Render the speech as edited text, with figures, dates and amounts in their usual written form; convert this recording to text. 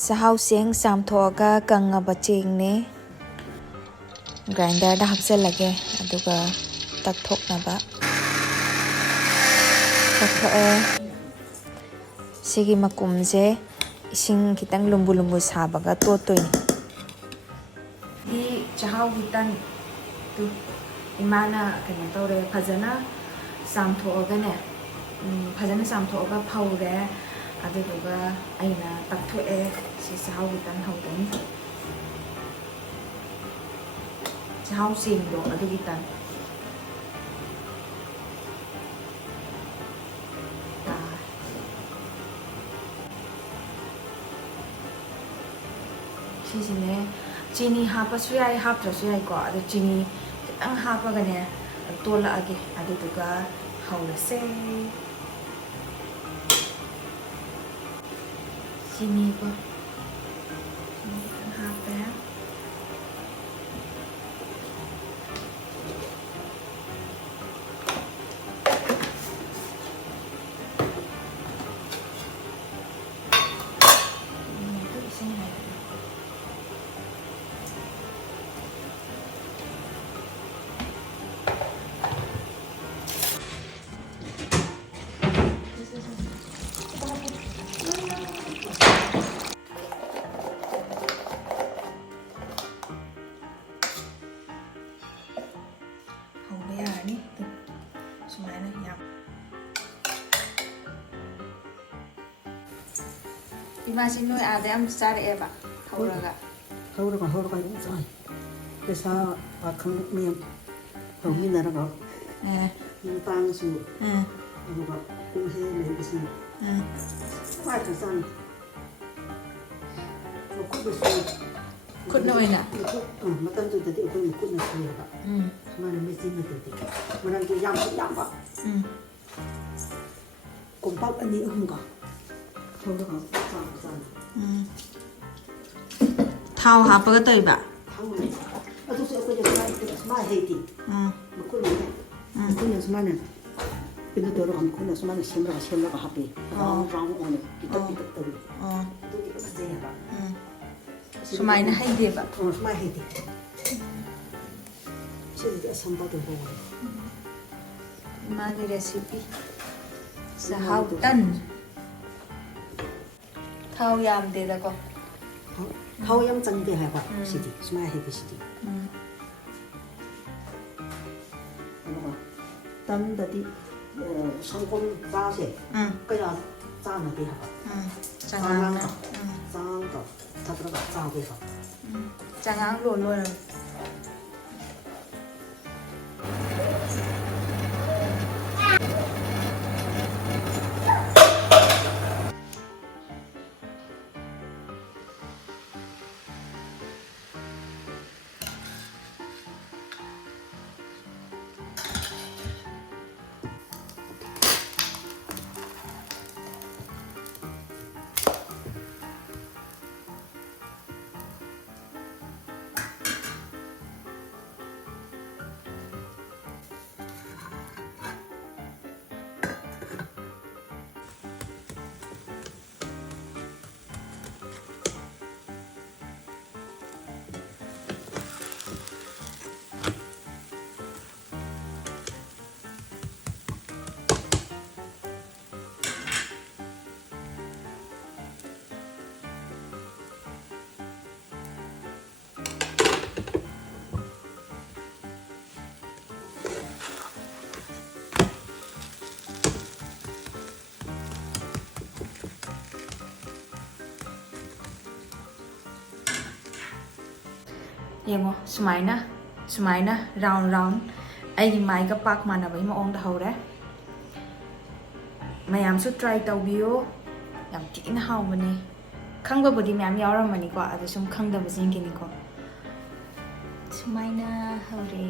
Sahau seng samthoga kangaba chengni grinder da hapselage aduga takthoknaba takhoe sigi makumje ising kitang lumbu sabaga totoini di chahau gitan tu imana kanya tore phajana samthoga ne phajana samthoga phaure aduga aina takthoke si chahau gitan hawdani chahau sing do adugitan 시즌에 지니 하파수야이 합트수야이고 아주 지니 땅 하파가네 돌아가게 아두가 하울세 지니고 하파 이마신 노에 아대암 쌀에바 하우라가 인사이 그래서 아칸미엄 미나라가 빵수 그리고 공해 내비시 화이트산 그것도 굿노이나 맞던도 되게 그건 굿노이가 그만은 메시는 되게 그만 그 양봐 공밥 아니 응가 thao hapaga toiba adusu akoje smart heiti makulu smart pintu doro kam kuna smart semra happy round on pitak tabi itu saja ba sumaina haideba smart heiti jadi asamba do bo magi recipe sahau tan thao yam de da ko thao yam chang de ha ba sidi smart heiti sidi tan dadi 상권 자세 그냥 자는 데 하고 장anga 다 들어가 자고서 장ang 롤롤 yemo sumaina round ai mai ka pak mana bai ma ong da hore mayam su try tawbiyo yam tin haw mani khangba bodi mayam yawra mani ko adu sum khangda ba jing ki ni ko sumaina hore